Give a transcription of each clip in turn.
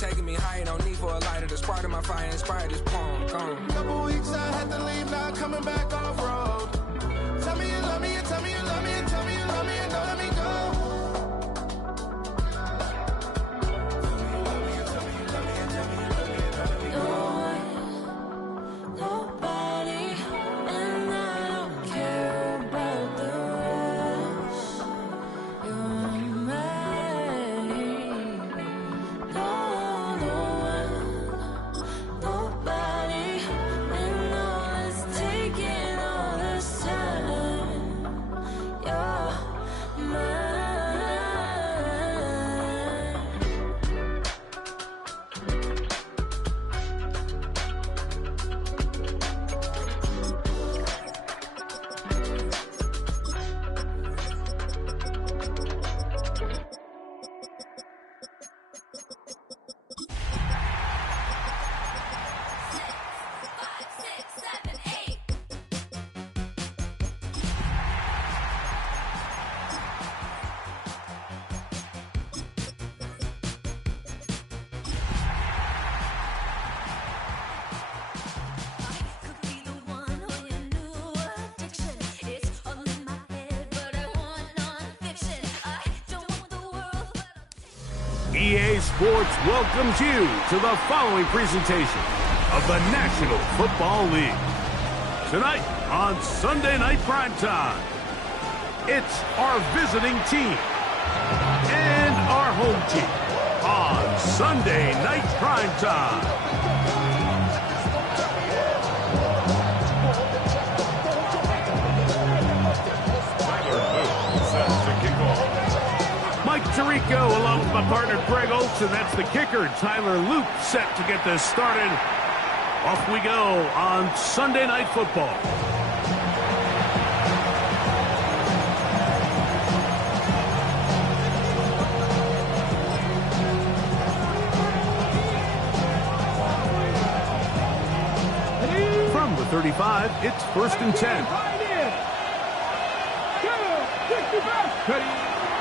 taking me higher, no need for a lighter. The spark of my fire inspired this poem. Gone. Couple weeks I had to leave, now coming back off road. Tell me you love me, and tell me you love me, and tell me you love me, and don't let me go. EA Sports welcomes you to the following presentation of the National Football League. Tonight on Sunday Night Primetime, it's our visiting team and our home team on Sunday Night Primetime. Mike Tirico along with my partner Greg Olson. That's the kicker, Tyler Luke, set to get this started. Off we go on Sunday Night Football. From the 35, it's 1st and 10.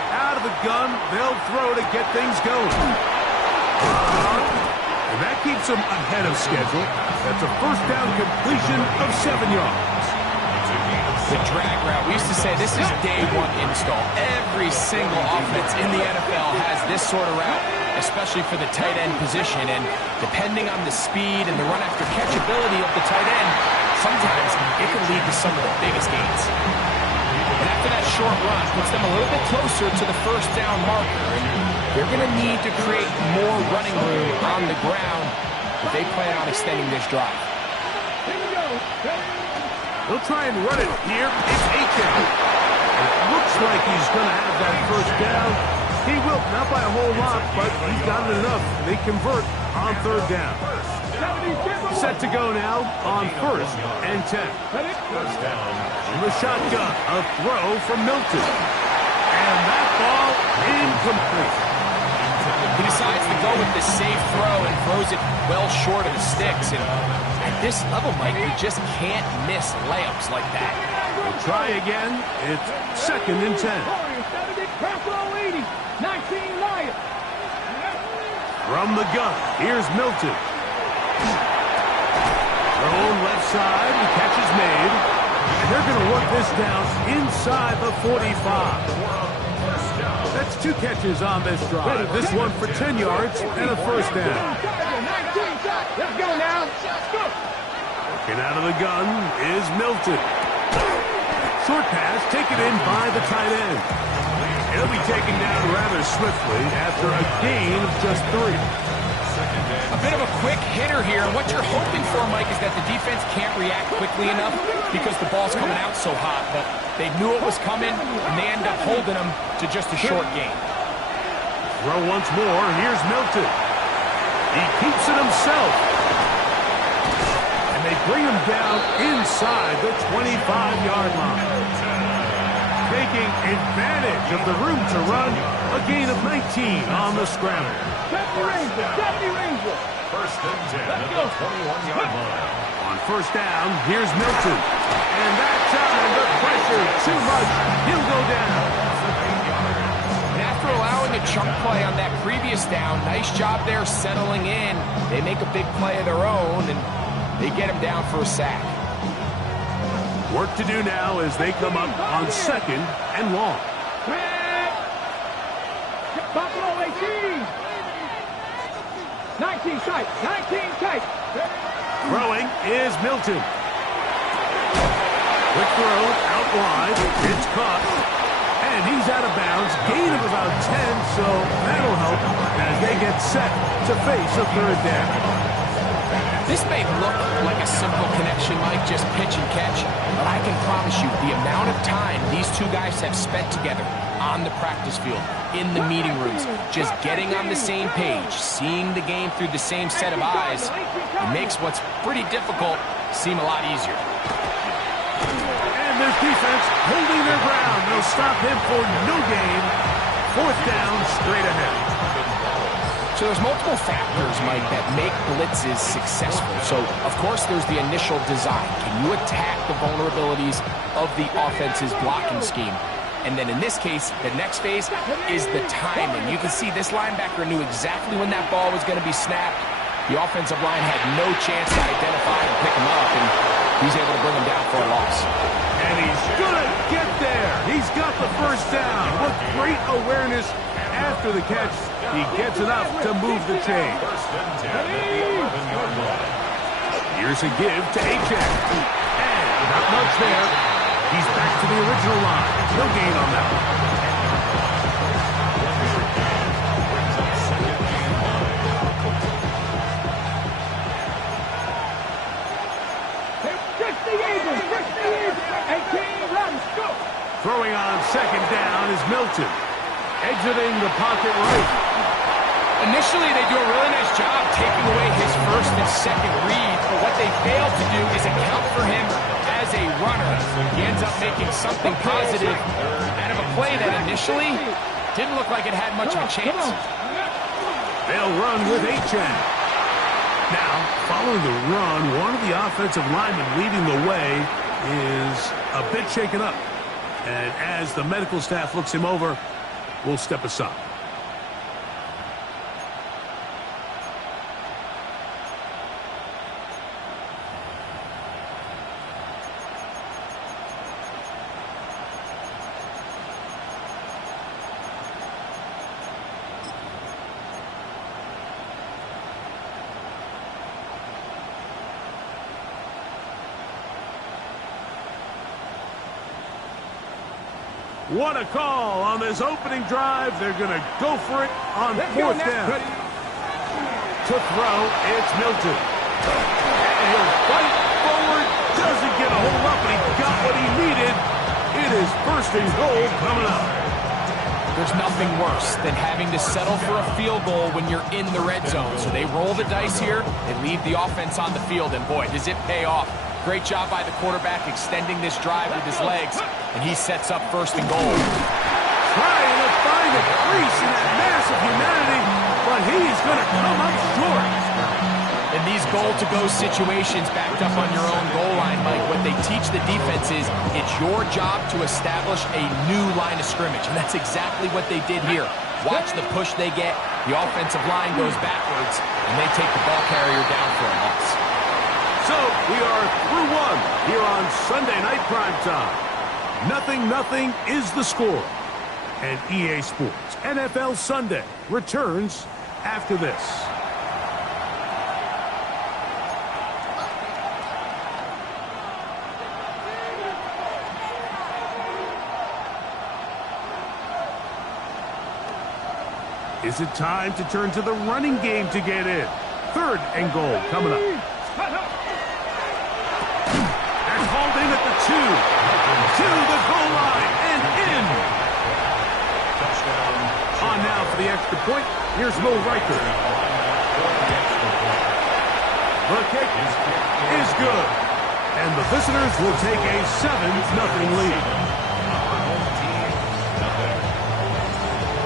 Out of the gun, they'll throw to get things going. And that keeps them ahead of schedule. That's a first down completion of 7 yards. The drag route. We used to say this is day one install. Every single offense in the NFL has this sort of route, especially for the tight end position. And depending on the speed and the run after catch ability of the tight end, sometimes it can lead to some of the biggest gains. And after that short run, puts them a little bit closer to the first down marker. And they're going to need to create more running room on the ground if they plan on extending this drive. They'll try and run it here. It's Aiken. It looks like he's going to have that first down. He will, not by a whole lot, but he's got it enough. They convert on 3rd down. Set to go now on 1st and 10. From the shotgun, a throw from Milton. And that ball incomplete. He decides to go with the safe throw and throws it well short of the sticks. And at this level, Mike, you just can't miss layups like that. We'll try again. It's 2nd and 10. From the gun, here's Milton. Thrown left side, the catch is made. And they're going to work this down inside the 45. That's 2 catches on this drive. This one for 10 yards and a first down. Let's go now. Working out of the gun is Milton. Short pass taken in by the tight end. He'll be taken down rather swiftly after a gain of just 3. A bit of a quick hitter here, and what you're hoping for, Mike, is that the defense can't react quickly enough because the ball's coming out so hot, but they knew it was coming, and they end up holding them to just a short gain. Throw once more, here's Milton. He keeps it himself. And they bring him down inside the 25-yard line. Taking advantage of the room to run, a gain of 19 on the scramble. 70 Ranger. 1st and 10 at the 21-yard line. On 1st down, here's Milton. And that time, the pressure too much. He'll go down. And after allowing calling a chunk play on that previous down. Nice job there settling in. They make a big play of their own, and they get him down for a sack. Work to do now as they come up on 2nd and long. Buffalo 18. 19 tight. 19 tight. Throwing is Milton. Quick throw out wide. It's caught. And he's out of bounds. Gain of about 10, so that'll help as they get set to face a 3rd down. This may look like a simple connection, Mike, just pitch and catch, but I can promise you the amount of time these two guys have spent together on the practice field, in the meeting rooms, just getting on the same page, seeing the game through the same set of eyes, it makes what's pretty difficult seem a lot easier. And their defense holding their ground. They'll stop him for no gain. 4th down, straight ahead. So there's multiple factors, Mike, that make blitzes successful. So, of course, there's the initial design. Can you attack the vulnerabilities of the offense's blocking scheme? And then in this case, the next phase is the timing. You can see this linebacker knew exactly when that ball was going to be snapped. The offensive line had no chance to identify and pick him up, and he's able to bring him down for a loss. And he's going to get there. He's got the 1st down. With great awareness after the catch, he gets enough to move the chain. Here's a give to Achane. And not much there. He's back to the original line. No gain on that one. Throwing on 2nd down is Milton. Exiting the pocket right. Initially, they do a really nice job taking away his 1st and 2nd reads, but what they fail to do is account for him as a runner. He ends up making something positive out of a play that initially didn't look like it had much of a chance. They'll run with Achane. Now, following the run, one of the offensive linemen leading the way is a bit shaken up. And as the medical staff looks him over, we'll step aside. What a call on this opening drive. They're going to go for it on 4th down. To throw, it's Milton. And he'll fight forward. Doesn't get a hold up, but he got what he needed. It is 1st and goal coming up. There's nothing worse than having to settle for a field goal when you're in the red zone. So they roll the dice here and leave the offense on the field. And boy, does it pay off. Great job by the quarterback extending this drive with his legs, and he sets up 1st and goal. Trying to find a crease in that mass of humanity, but he's going to come up short. In these goal-to-go situations backed up on your own goal line, Mike, what they teach the defense is it's your job to establish a new line of scrimmage, and that's exactly what they did here. Watch the push they get. The offensive line goes backwards, and they take the ball carrier down for a loss. So we are through one here on Sunday Night Primetime. 0-0 is the score. And EA Sports NFL Sunday returns after this. Is it time to turn to the running game to get in? 3rd and goal coming up. Holding at the 2, to the goal line, and in. On now for the extra point, here's Will Riker. The kick is good, and the visitors will take a 7-0 lead.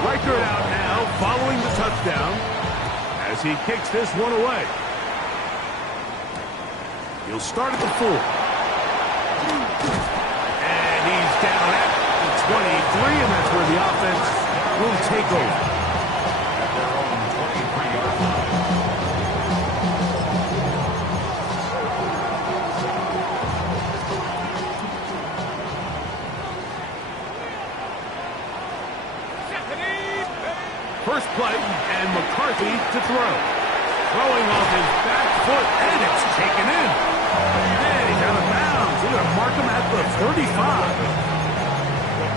Riker out now, following the touchdown, as he kicks this one away. He'll start at the 4. And he's down at the 23, and that's where the offense will take over. to throw. Throwing off his back foot, and it's taken in. And he's out of bounds. They're going to mark him at the 35.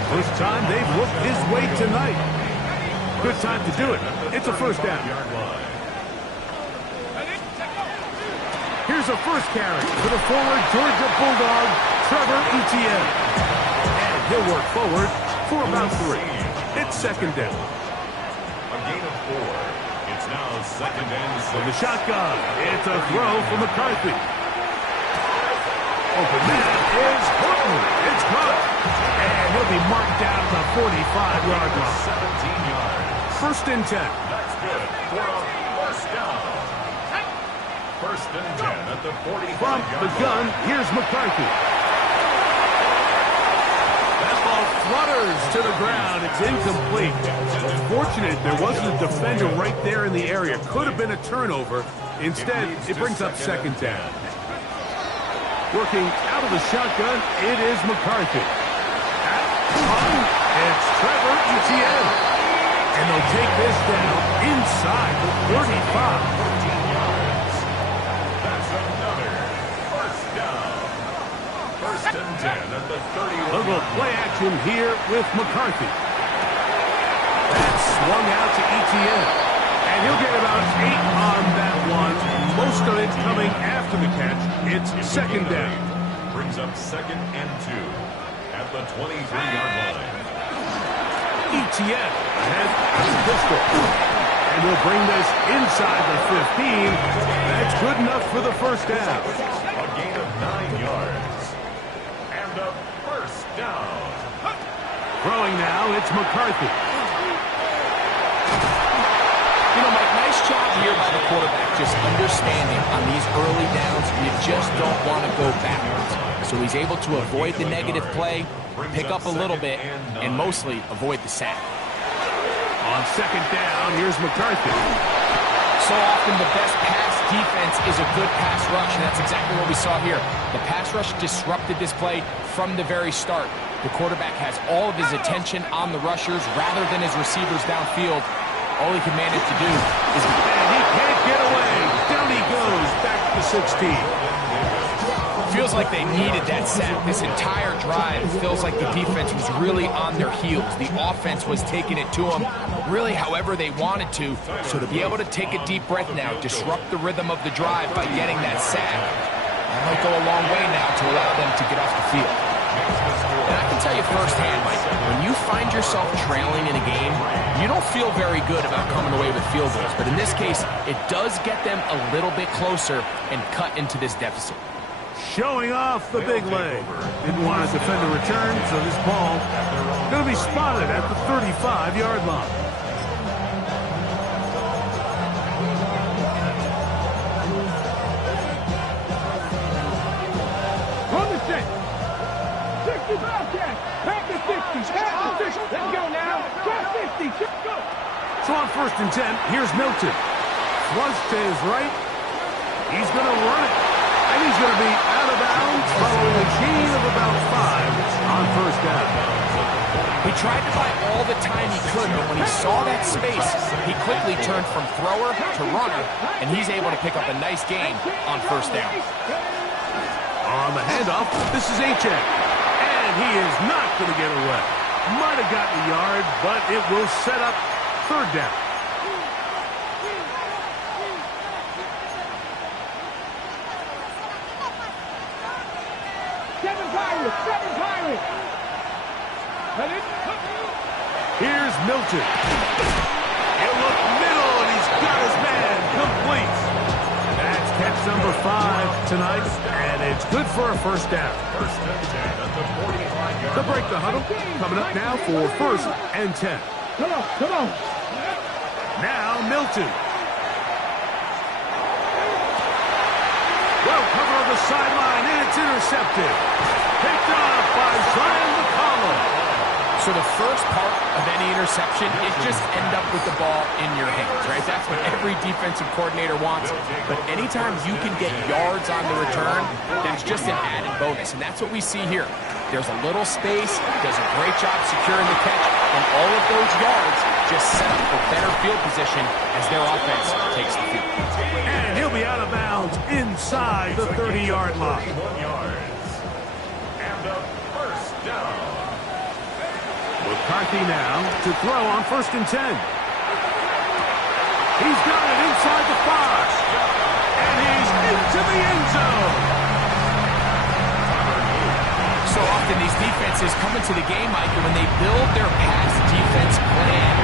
First time they've looked his way tonight. Good time to do it. It's a first down. Here's a first carry for the forward Georgia Bulldog, Trevor Etienne. And he'll work forward for about 3. It's second down. A gain of 4. It's now second and 6. From the shotgun, it's a throw for McCarthy. Open man is Horton. It's caught. And he'll be marked down at the 45-yard line. 17 yards. First and 10. That's good for a first down. First and 10 at the 45-yard From the gun, here's McCarthy. That ball flutters to the ground. It's incomplete. Fortunate there wasn't a defender right there in the area. Could have been a turnover. Instead, it brings up second down. Working out of the shotgun, it is McCarthy. It's Trevor Etienne. And they'll take this down inside the 35. That's another first down. First and 10 at the 31. A little play action here with McCarthy. That's swung out to Etienne. And he'll get about 8 on that one. Most of it coming after the catch. It's second down. Brings up second and 2 at the 23-yard line. Etienne ahead of the pistol. And we'll bring this inside the 15. That's good enough for the first down. A gain of 9 yards. And a first down. Throwing now, it's McCarthy. You know, Mike, nice job here by the quarterback, just understanding on these early downs, you just don't want to go backwards. So he's able to avoid the negative play, pick up a little bit, and mostly avoid the sack. On second down, here's McCarthy. So often the best pass defense is a good pass rush, and that's exactly what we saw here. The pass rush disrupted this play from the very start. The quarterback has all of his attention on the rushers rather than his receivers downfield. All he can manage to do is... And he can't get away. Down he goes, back to 16. Feels like they needed that sack. This entire drive feels like the defense was really on their heels. The offense was taking it to them really however they wanted to. So to be able to take a deep breath now, disrupt the rhythm of the drive by getting that sack, that might go a long way now to allow them to get off the field. And I can tell you firsthand, Mike, when you find yourself trailing in a game, you don't feel very good about coming away with field goals. But in this case, it does get them a little bit closer and cut into this deficit. Showing off the big leg. Didn't want to defend the return, so this ball going to be spotted at the 35-yard line. On the set. 60 Bobcat. Back to 60. Back to 60. Let's go now. Back 50. Go. So on first and 10, here's Milton. Flush to his right. He's going to run it. And he's going to be out of bounds following a gain of about 5 on first down. He tried to buy all the time he could, but when he saw that space, he quickly turned from thrower to runner, and he's able to pick up a nice gain on first down. On the handoff, this is H.A. And he is not going to get away. Might have gotten a yard, but it will set up third down. Seven Pirates. Here's Milton. He'll look middle, and he's got his man complete. That's catch number 5 tonight, and it's good for a first down. First and 10 at the 45-yard They'll break the huddle. Coming up now for first and 10. Come on. Now Milton. Well, cover on the sideline, and it's intercepted. Picked off by Zion McCollum. So the first part of any interception is just end up with the ball in your hands, right? That's what every defensive coordinator wants. But anytime you can get yards on the return, that's just an added bonus. And that's what we see here. There's a little space, does a great job securing the catch, and and all of those yards just set up for better field position as their offense takes the field. And he'll be out of bounds inside the 30-yard line. 31 yards. And a first down. McCarthy now to throw on 1st and 10. He's got it inside the 5. And he's into the end zone. So often these defenses come into the game, Mike, and when they build their pass defense plan,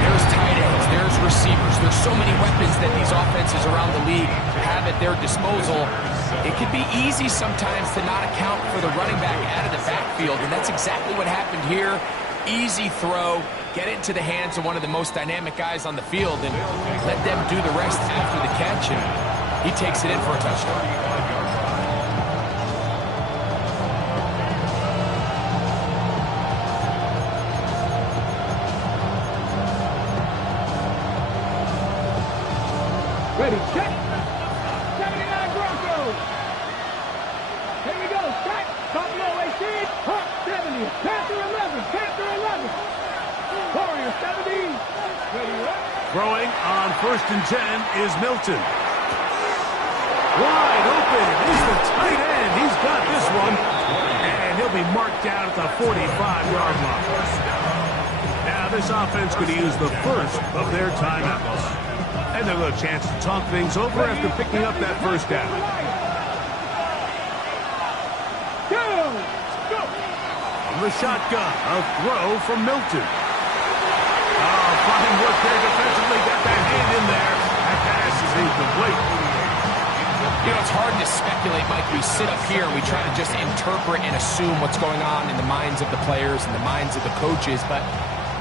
there's tight ends, there's receivers, there's so many weapons that these offenses around the league have at their disposal. It can be easy sometimes to not account for the running back out of the backfield, and that's exactly what happened here. Easy throw, get it into the hands of one of the most dynamic guys on the field, and let them do the rest after the catch, and he takes it in for a touchdown. Ready, check. 79 Broncos. Here we go. Strike. Top low, 18. Hawk, 70. Panther 11. Panther 11. Warrior 70. Ready, up. Throwing on 1st and 10 is Milton. Wide open is the tight end. He's got this one. And he'll be marked down at the 45-yard line. Now this offense could use the first of their timeouts. And they'll have a chance to talk things over after picking up that first down. From the shotgun, a throw from Milton. Oh, fine work there defensively. Got that hand in there. That pass is incomplete. You know, it's hard to speculate, Mike. We sit up here and we try to just interpret and assume what's going on in the minds of the players and the minds of the coaches, but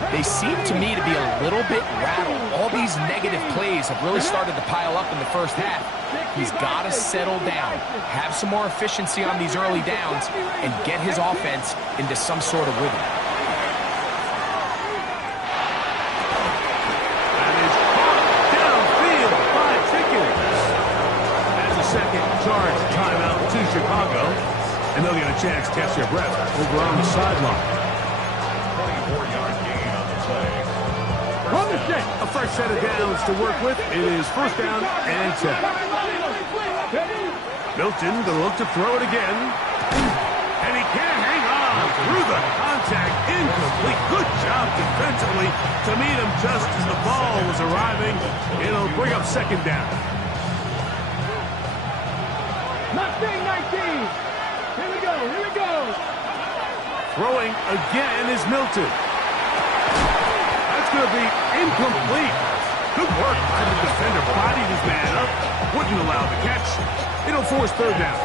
they seem to me to be a little bit rattled. All these negative plays have really started to pile up in the first half. He's got to settle down, have some more efficiency on these early downs, and get his offense into some sort of rhythm. That is caught downfield by Pickens. That's a second charge timeout to Chicago, and they'll get a chance to catch their breath over on the sideline. 24-yard gain on the play. A fresh set of downs to work with. It is 1st down and 10. Milton going to look to throw it again. And he can't hang on through the contact. Incomplete. Good job defensively to meet him just as the ball was arriving. It'll bring up 2nd down. Mustang 19. Here we go. Here we go. Throwing again is Milton. That's going to be incomplete. Good work by the defender. Bodied his man up. Wouldn't allow the catch. It'll force 3rd down.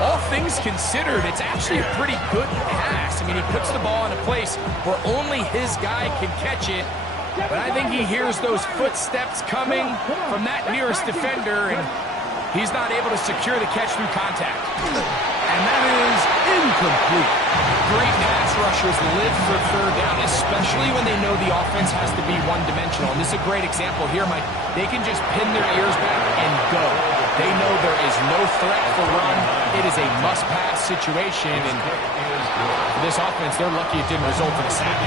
All things considered, it's actually a pretty good pass. I mean, he puts the ball in a place where only his guy can catch it. But I think he hears those footsteps coming from that nearest defender, and he's not able to secure the catch through contact. And that is incomplete. Great pass rushers live for 3rd down, especially when they know the offense has to be one-dimensional. And this is a great example here, Mike. They can just pin their ears back and go. They know there is no threat for run. It is a must-pass situation, and for this offense, they're lucky it didn't result in a sack.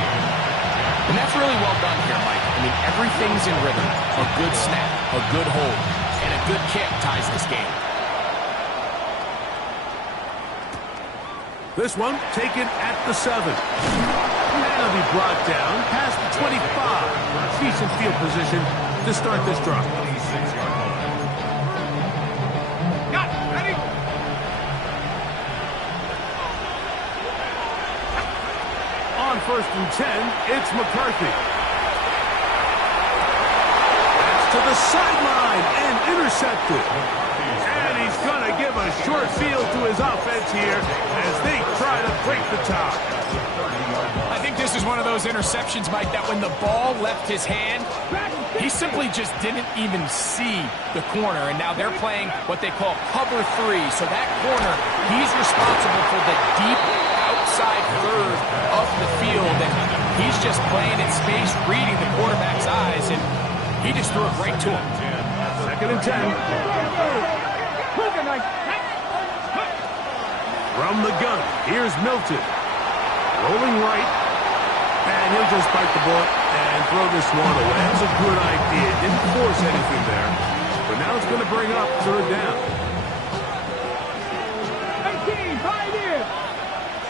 And that's really well done here, Mike. I mean, everything's in rhythm. A good snap, a good hold, and a good kick ties this game. This one taken at the 7. And he'll be brought down past the 25. Decent field position to start this drive. Ready? On 1st and 10, it's McCarthy. That's to the sideline and intercepted. And he's going to give a short field to his offense here as they try to break the tie. I think this is one of those interceptions, Mike, that when the ball left his hand, he simply just didn't even see the corner. And now they're playing what they call cover 3. So that corner, he's responsible for the deep outside third of the field. And he's just playing in space, reading the quarterback's eyes, and he just threw it right to him. 2nd and 10. From the gun, here's Milton. Rolling right. And he'll just bite the bullet and throw this one away. That's a good idea. Didn't force anything there. But now it's going to bring up third down. 18, Pioneer.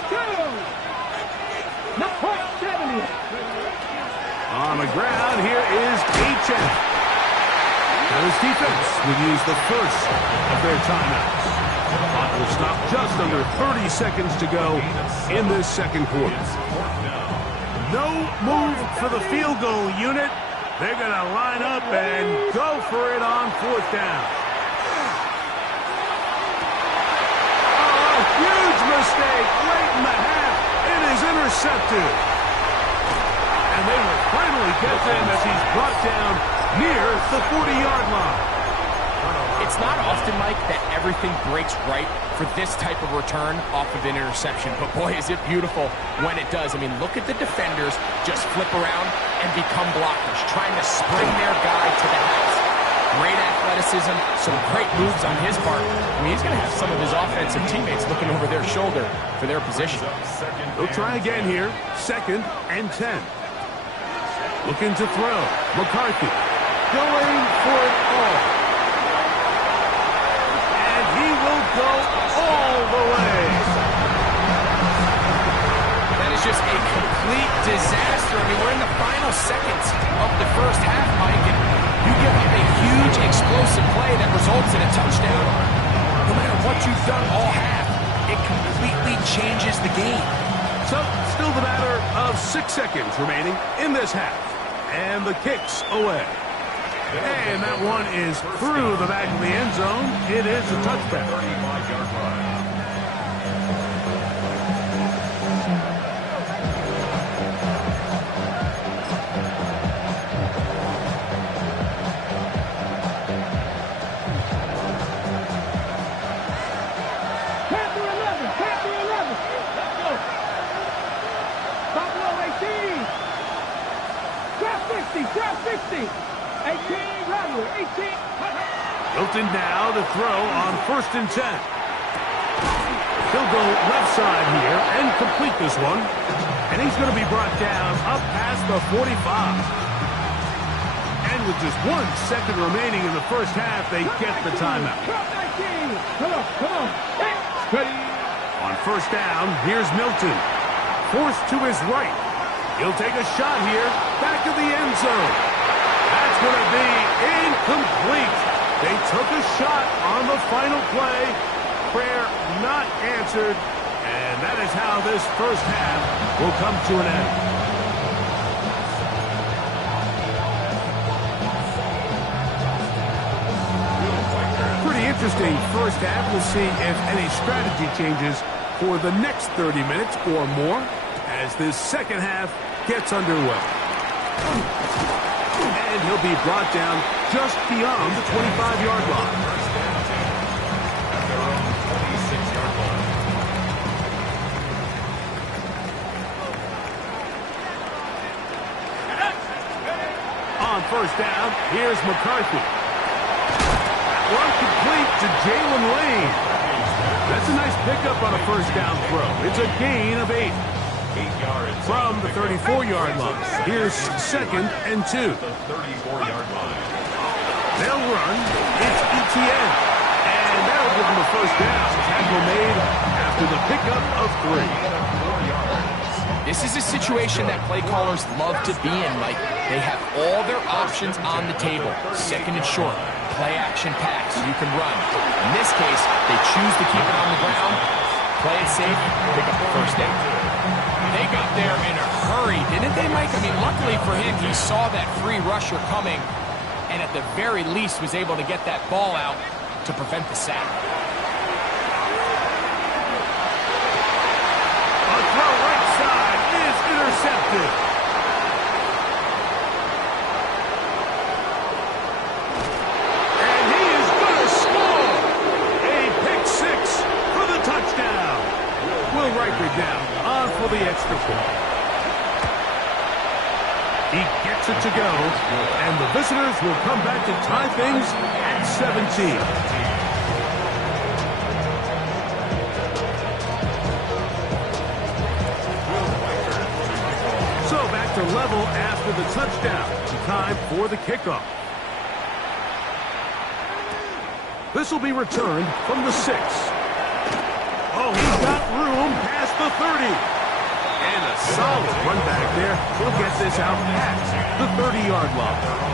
2. Not quite 70. On the ground, here is HF. Now this defense will use the first of their timeouts. Clock will stop just under 30 seconds to go in this second quarter. No move for the field goal unit. They're going to line up and go for it on fourth down. Oh, a huge mistake late in the half. It is intercepted. And they will finally get him as he's brought down near the 40-yard line. It's not often, Mike, that everything breaks right for this type of return off of an interception. But boy, is it beautiful when it does. I mean, look at the defenders just flip around and become blockers, trying to spring their guy to the house. Great athleticism, some great moves on his part. I mean, he's going to have some of his offensive teammates looking over their shoulder for their position. They'll try again here. 2nd and 10. Looking to throw. McCarthy going for it all. And he will go all the way. That is just a complete disaster. I mean, we're in the final seconds of the first half, Mike, and you give up a huge explosive play that results in a touchdown. No matter what you've done all half, it completely changes the game. So, still the matter of 6 seconds remaining in this half. And the kick's away. And that one is through the back of the end zone. It is a touchdown. 35-yard line. Panther 11, Panther 11. Let's go. Buffalo 18. Drop 60, drop 60. 18, Rattler, 18. Hilton now to throw on 1st and 10. He'll go left side here and complete this one. And he's going to be brought down up past the 45. And with just 1 second remaining in the first half, they get the timeout. Drop 19. Come on, come on. Ready. On 1st down, here's Milton. Forced to his right. He'll take a shot here, back of the end zone. That's going to be incomplete. They took a shot on the final play. Prayer not answered. And that is how this first half will come to an end. Pretty interesting first half. We'll see if any strategy changes for the next 30 minutes or more as this second half gets underway. And he'll be brought down just beyond the 25-yard line. At their own 26-yard line. On 1st down, here's McCarthy. That one complete to Jalen Lane. That's a nice pickup on a 1st down throw. It's a gain of 8. 8 yards. From the 34-yard line. Here's 2nd and 2. The 34-yard line. They'll run. It's ETN. And that'll give them a 1st down. Tackle made after the pickup of 3. This is a situation that play callers love to be in, Mike. They have all their options on the table. 2nd and short. Play action pass. You can run. In this case, they choose to keep it on the ground. Play it safe. Pick up the 1st down. They got there in a hurry, didn't they, Mike? I mean, luckily for him, he saw that free rusher coming and at the very least was able to get that ball out to prevent the sack. A throw right side is intercepted. And he is going to score. A pick 6 for the touchdown. Will Riker down on for the extra point. He gets it to go, and the visitors will come back to tie things at 17. So back to after the touchdown. Time for the kickoff. This will be returned from the 6. Oh, he's got room past the 30. And a solid run back there. He'll get this out past the 30-yard line.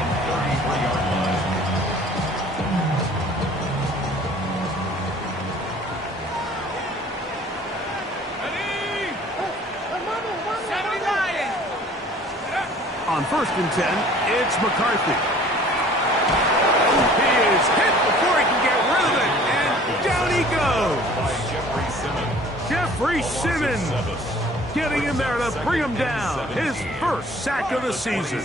On 1st and 10, it's McCarthy. He is hit before he can get rid of it, and down he goes. Jeffrey Simmons getting in there to bring him down. His first sack of the season.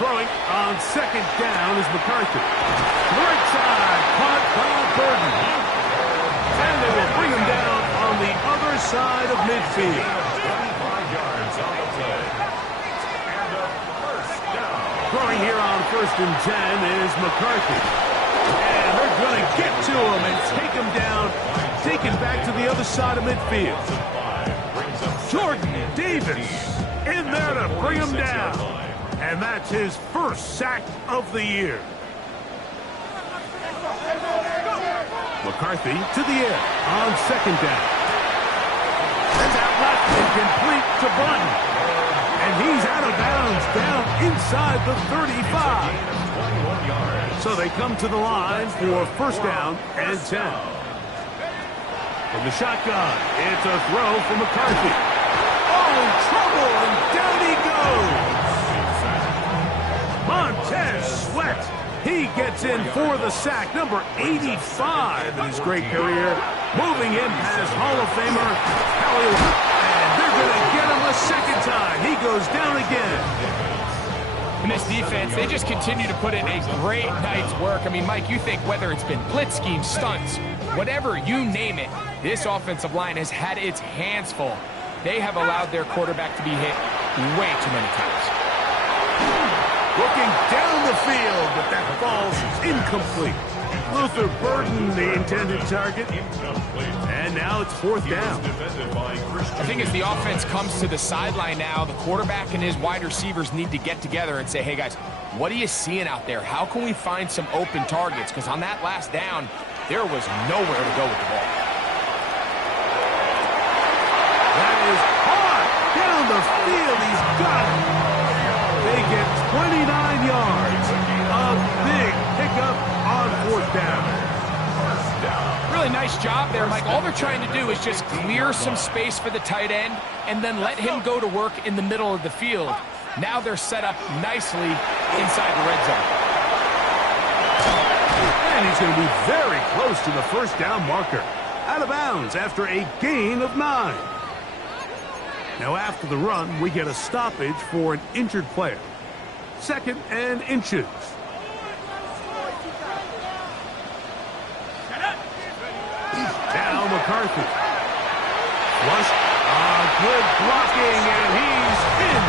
Throwing on 2nd down is McCarthy. Right side, caught by Burton. And they will bring him down on the other side of midfield. Throwing here on 1st and 10 is McCarthy. And they're going to get to him and take him down, taken back to the other side of midfield. Jordan Davis in there to bring him down. And that's his first sack of the year. McCarthy to the air on 2nd down. Sends out left and complete to Burton. And he's out of bounds down inside the 35. So they come to the line for 1st down and 10. From the shotgun, it's a throw for McCarthy. Oh, in trouble, and down he goes. Montez Sweat. He gets in for the sack, number 85 in his great career. Moving in past Hall of Famer Hallie. They're going to get him a 2nd time. He goes down again. And this defense, they just continue to put in a great night's work. I mean, Mike, you think whether it's been blitz schemes, stunts, whatever you name it, this offensive line has had its hands full. They have allowed their quarterback to be hit way too many times. Looking down the field, but that ball's incomplete. Luther Burden, the intended target. And now it's 4th down. I think as the offense comes to the sideline now, the quarterback and his wide receivers need to get together and say, hey, guys, what are you seeing out there? How can we find some open targets? Because on that last down, there was nowhere to go with the ball. That is hard. Down the field, he's got it. They get 29 yards. A big pickup on 4th down. Really nice job there, Mike. All they're trying to do is just clear some space for the tight end and then let him go to work in the middle of the field. Now they're set up nicely inside the red zone. And he's going to be very close to the 1st down marker. Out of bounds after a gain of 9. Now after the run, we get a stoppage for an injured player. 2nd and inches. Now McCarthy. Flush. Good blocking, and he's in.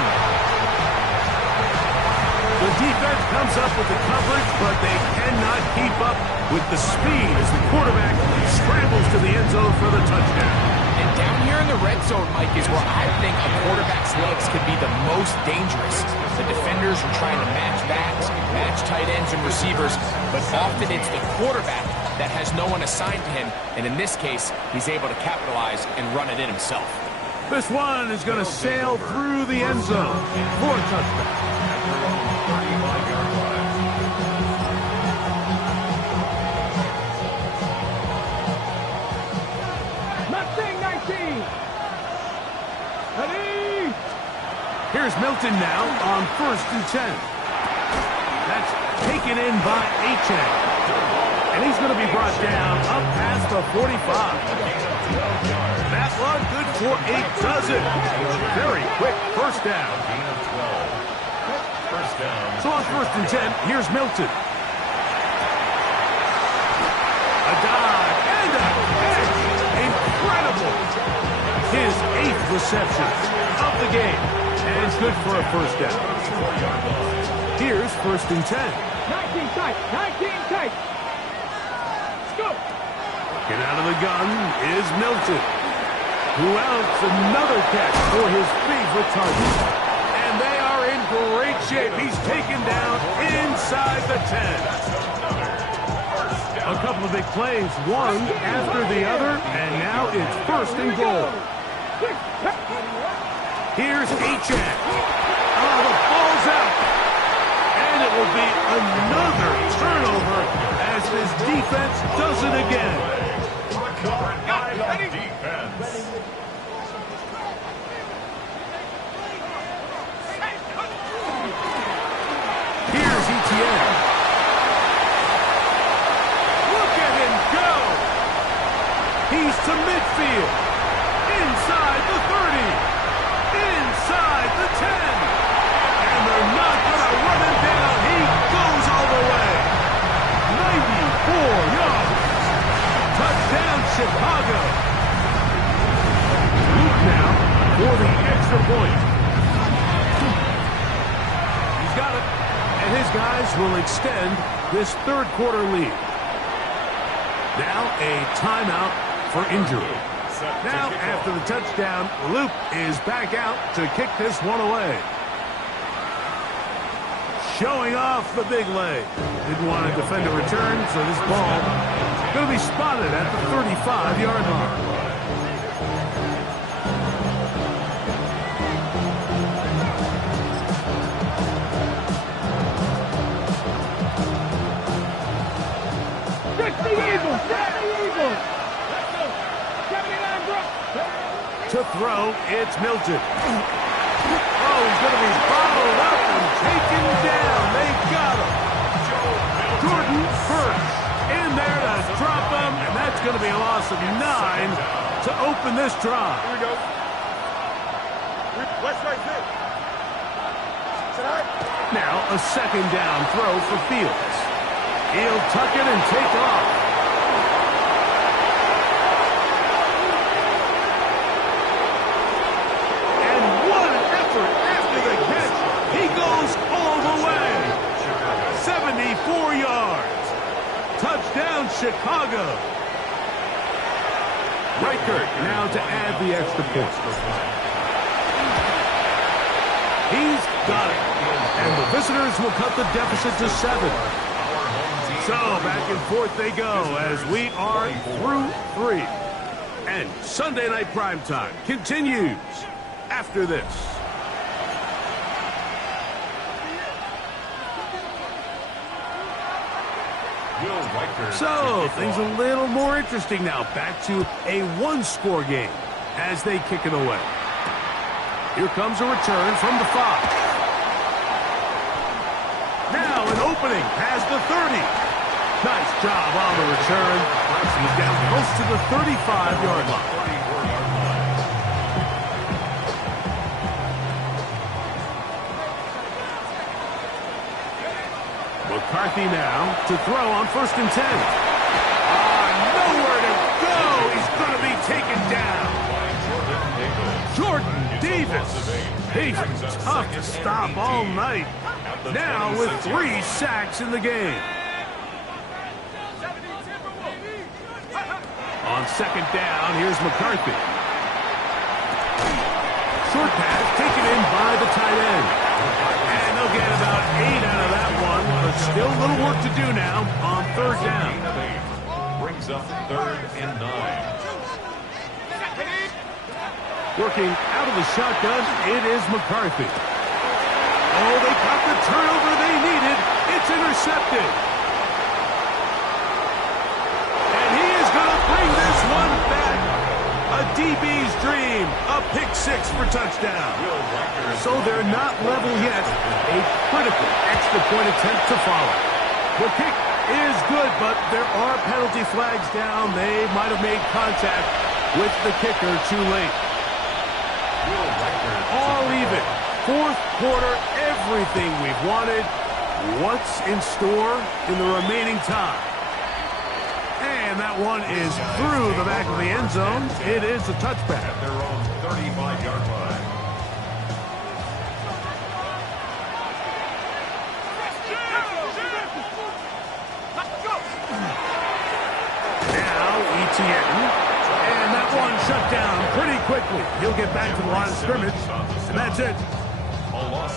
The defense comes up with the coverage, but they cannot keep up with the speed as the quarterback scrambles to the end zone for the touchdown. And down here in the red zone, Mike, is where I think a quarterback's legs could be the most dangerous. The defenders are trying to match backs, match tight ends and receivers, but often it's the quarterback that has no one assigned to him, and in this case, he's able to capitalize and run it in himself. This one is going to sail through the end zone for a touchdown. Here's Milton now on 1st and 10. That's taken in by Achane. And he's going to be brought down up past the 45. That one good for a dozen. Very quick 1st down. So on 1st and 10, here's Milton. A dive and a catch. Incredible. His 8th reception of the game. And it's good for a 1st down. Here's 1st and 10. 19 tight. 19 tight. Let's go. Get out of the gun is Milton. who else another catch for his favorite target. And they are in great shape. He's taken down inside the 10. A couple of big plays, one after the other, and now it's first and goal. Here's Achane. Oh, the ball's out. And it will be another turnover as this defense does it again. Here's Etienne. Look at him go. He's to midfield. Inside the 30. Inside the 10. And they're not going to run him down. He goes all the way. 94 yards. Touchdown, Chicago. Luke now for the extra point. He's got it. And his guys will extend this third quarter lead. Now a timeout for injury. Now, after the touchdown, Luke is back out to kick this one away. Showing off the big leg. Didn't want to defend a return, so this ball going to be spotted at the 35-yard line. To throw, it's Milton. Oh, he's going to be bottled up and taken down. They got him. Jordan Burch in there to drop him, and that's going to be a loss of 9 to open this drive. Here we go. West right there. Now a second down throw for Fields. He'll tuck it and take off. Touchdown, Chicago. Reichert now to add the extra point. He's got it. And the visitors will cut the deficit to 7. So back and forth they go as we are through 3. And Sunday Night Primetime continues after this. So, things a little more interesting now. Back to a one-score game as they kick it away. Here comes a return from the 5. Now an opening past the 30. Nice job on the return. He's down close to the 35-yard line. McCarthy now to throw on 1st and 10. Nowhere to go. He's going to be taken down. Jordan Davis. He's tough to stop all night. Now with 3 sacks in the game. On 2nd down, here's McCarthy. Short pass taken in by the tight end. And they'll get about 8 out of that one. But still a little work to do now on 3rd down. Brings up 3rd and 9. Working out of the shotgun, it is McCarthy. Oh, they got the turnover they needed. It's intercepted. And he is going to bring this one back. A DB's dream. A pick 6 for touchdown. So they're not level yet. A critical extra point attempt to follow. The kick is good, but there are penalty flags down. They might have made contact with the kicker too late. All even. 4th quarter, everything we've wanted. What's in store in the remaining time? And that one is through the back of the end zone. It is a touchback. At their own 35-yard line. Now Etienne. And that one shut down pretty quickly. He'll get back to the line of scrimmage, and that's it.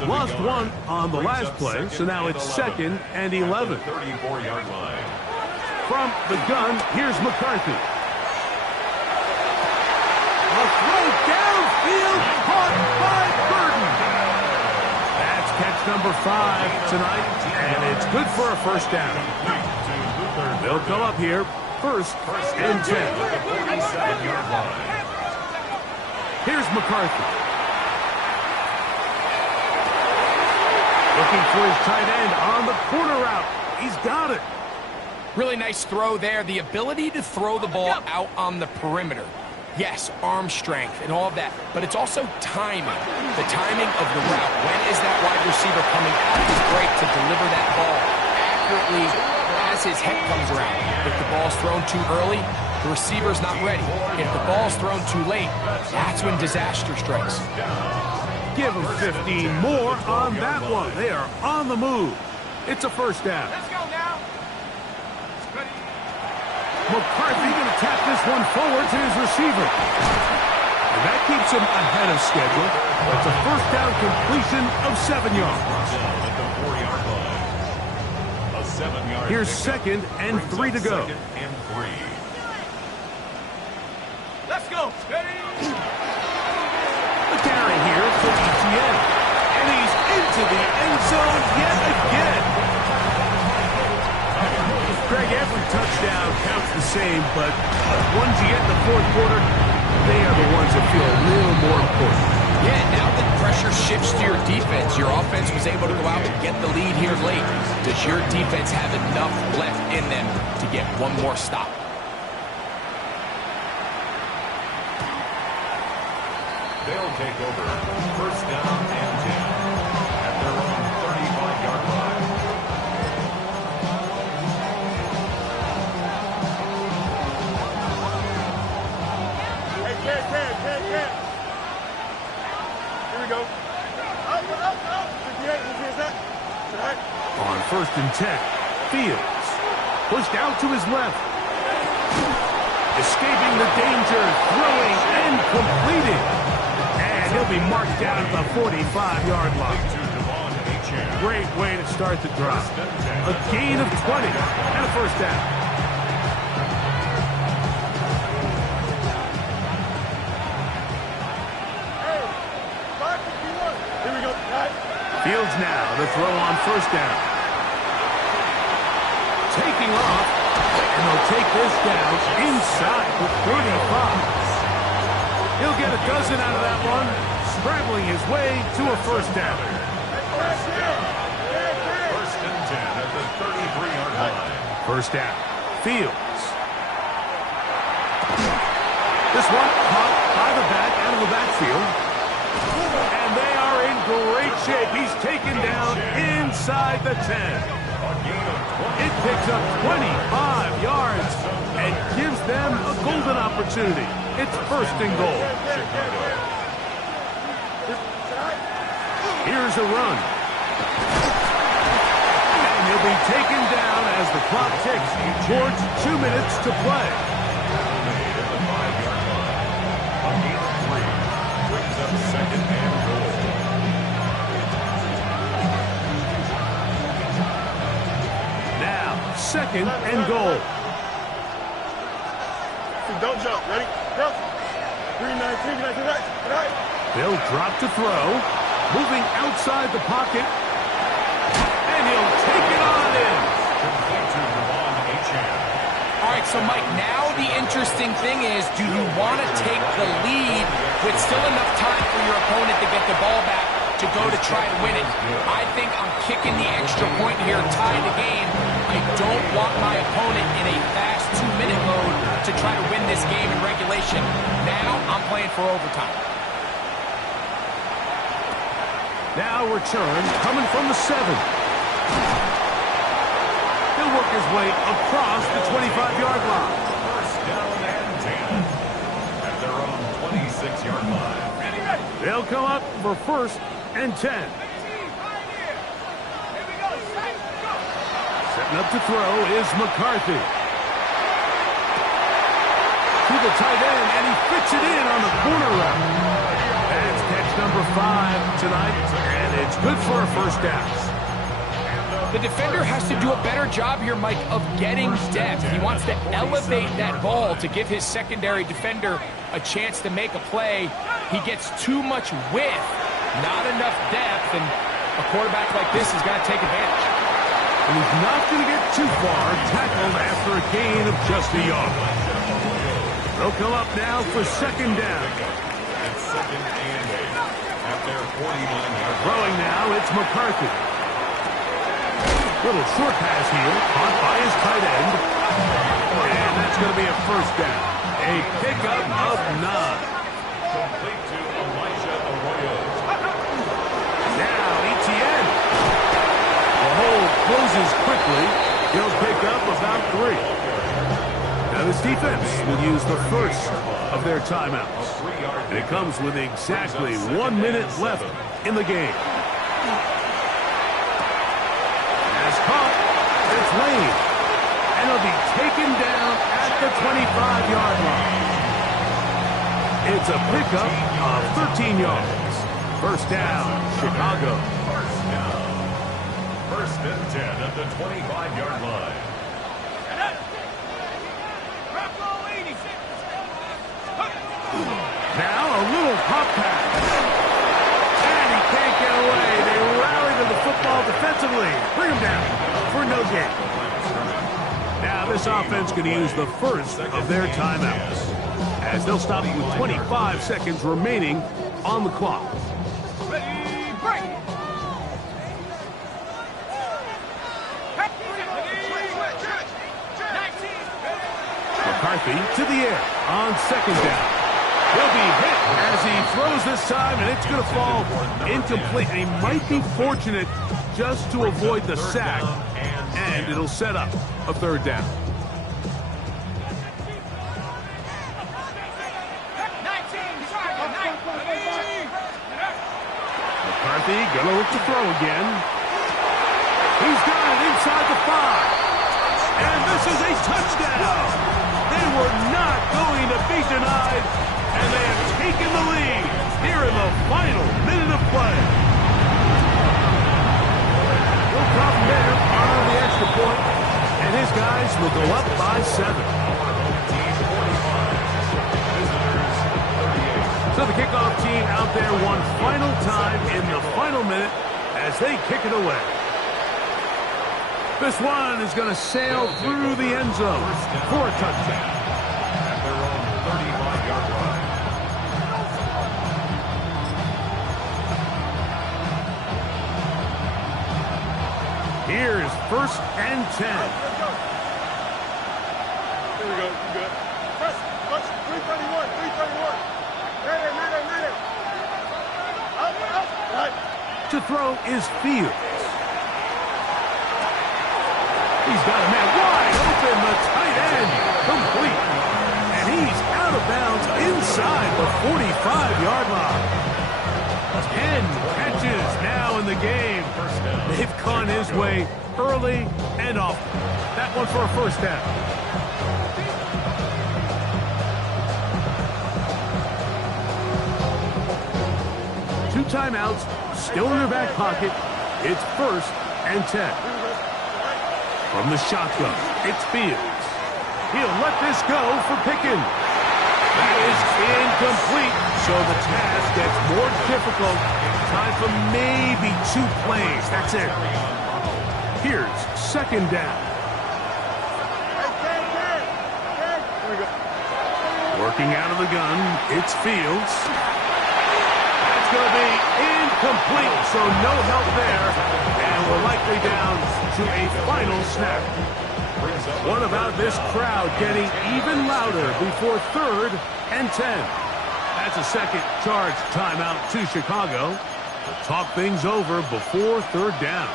Lost one on the last play, so now it's 2nd and 11. 34-yard line. From the gun, here's McCarthy. A throw downfield, caught by Burton. That's catch number 5 tonight, and it's good for a first down. They'll come up here, 1st and 10. Here's McCarthy. Looking for his tight end on the corner route. He's got it. Really nice throw there. The ability to throw the ball out on the perimeter. Yes, arm strength and all of that, but it's also timing. The timing of the route. When is that wide receiver coming out of his break to deliver that ball accurately as his head comes around? If the ball's thrown too early, the receiver's not ready. If the ball's thrown too late, that's when disaster strikes. Give them 15 more on that one. They are on the move. It's a first down. Let's go now. McCarthy going to tap this one forward to his receiver. And that keeps him ahead of schedule. That's a first down completion of 7 yards. Here's 2nd and 3 to go. Let's go. Ready? The carry here for ETN. And he's into the end zone yet again. Greg, every touchdown counts the same, but the ones you get in the 4th quarter, they are the ones that feel a little more important. Yeah, now that pressure shifts to your defense, your offense was able to go out and get the lead here late. Does your defense have enough left in them to get one more stop? They'll take over 1st down and 10 at their own 35-yard line. Here we go. Up. On 1st and 10, Fields pushed out to his left. Escaping the danger, throwing and completing. And he'll be marked down at the 45-yard line. Great way to start the drive. A gain of 20 and a first down. Fields now the throw on 1st down. Taking off, and they'll take this down inside the 35. He'll get a dozen out of that one, scrambling his way to a first down. 1st and 10 at the 33-yard line. First down, Fields. This one caught by the back out of the backfield. And they are in great shape. He's taken down inside the 10. It picks up 25 yards and gives them a golden opportunity. It's 1st and goal. Here's a run. And he'll be taken down as the clock ticks towards 2 minutes to play. Now, 2nd and goal. Don't jump. Ready? Go. 3-19. Right. They'll drop to throw. Moving outside the pocket. And he'll take it on in. All right, so Mike, now the interesting thing is, do you want to take the lead with still enough time for your opponent to get the ball back to go to try to win it? I think I'm kicking the extra point here, tie the game. I don't want my opponent in a fast 2-minute mode to try to win this game in regulation. Now I'm playing for overtime. Now return coming from the 7. He'll work his way across the 25-yard line. 1st down and 10 at their own 26-yard line. They'll come up for 1st and 10. Setting up to throw is McCarthy. to the tight end, and he fits it in on the corner route. That's catch number 5 tonight, and it's good for a first down. The defender has to do a better job here, Mike, of getting depth. He wants to elevate that ball to give his secondary defender a chance to make a play. He gets too much width, not enough depth, and a quarterback like this is going to take advantage. And he's not going to get too far, tackled after a gain of just a yard. They'll come up now for second down. It's second and 8 at their 49-yard. Throwing now, it's McCarthy. Little short pass here, caught by his tight end. And that's going to be a first down. A pickup of 9. Complete to Elijah Arroyo. Now, Etienne. The hole closes quickly. He'll pick up about 3. Now, this defense will use the first of their timeouts. And it comes with exactly 1 minute left in the game. Caught. It's Lane. And he'll be taken down at the 25-yard line. It's a pickup of 13 yards. First down, Chicago. First and 10 at the 25-yard line. Now a little pop pass. And he can't get away. They rally to the football defensively. Bring him down for no gain. Now this offense going to use the first of their timeouts, as they'll stop with 25 seconds remaining on the clock. McCarthy to the air on second down. He'll be hit as he throws this time, and it's going to fall incomplete. And he might be fortunate just to avoid the sack, and it'll set up a third down. McCarthy going to look to throw again. He's got it inside the 5. And this is a touchdown. They were not going to be denied, and they have taken the lead here in the final minute of play. No problem there, honor the extra point, and his guys will go up by 7. So the kickoff team out there one final time in the final minute as they kick it away. This one is going to sail through the end zone for a touchdown. At their own 35-yard line. Here's first and 10. Here we go. Good. Press. 331. 331. Ready. Up. Right. To throw is Fields. He's got a man wide open, the tight end, complete. And he's out of bounds inside the 45-yard line. 10 catches now in the game. They've gone his way early and often. That one for a first down. Two timeouts, still in their back pocket. It's first and 10. From the shotgun, it's Fields. He'll let this go for Pickens. That is incomplete, so the task gets more difficult. Time for maybe 2 plays. That's it. Here's second down. Working out of the gun, it's Fields. That's going to be incomplete, so no help there. And we're likely down to a final snap. What about this crowd getting even louder before third and 10? That's a second charge timeout to Chicago to talk things over before third down.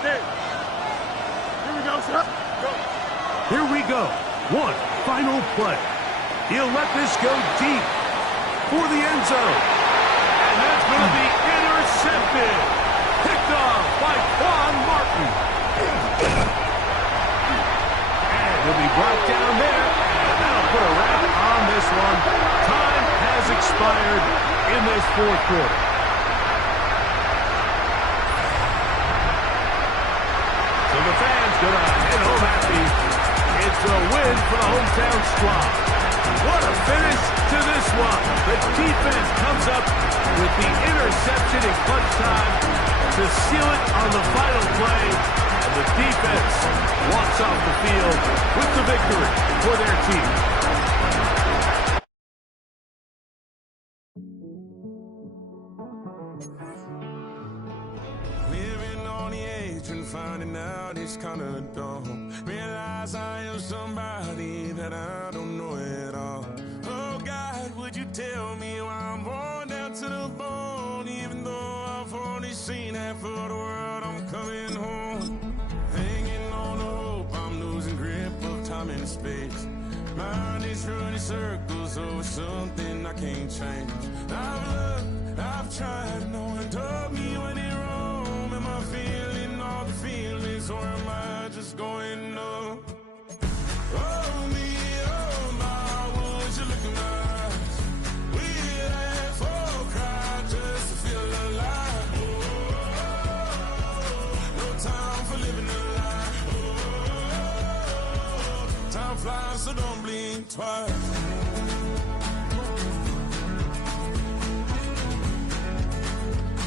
Here we go, sir. Here we go. One final play. He'll let this go deep for the end zone. And that's going to be intercepted. Picked off by Quan Martin. And he'll be brought down there. And that'll put a wrap on this one. Time has expired in this fourth quarter. So the fans going to head home happy. It's a win for the hometown squad. What a finish to this one. The defense comes up with the interception in clutch time to seal it on the final play. And the defense walks off the field with the victory for their team. Living on the edge and finding out it's kind of dumb. Realize I am somebody that I don't know at all. Oh God, would you tell me why I'm worn down to the bone? Even though I've only seen half of the world, I'm coming home. Hanging on the hope, I'm losing grip of time and space. Mind is running circles over something I can't change. I've looked, I've tried, no one told me when it wrong. Am I feeling all the feelings, or am I just going numb? Oh me, oh my, would you look in my eyes? We laugh or cry just to feel alive. Oh, no time for living a lie. Oh, time flies, so don't blink twice.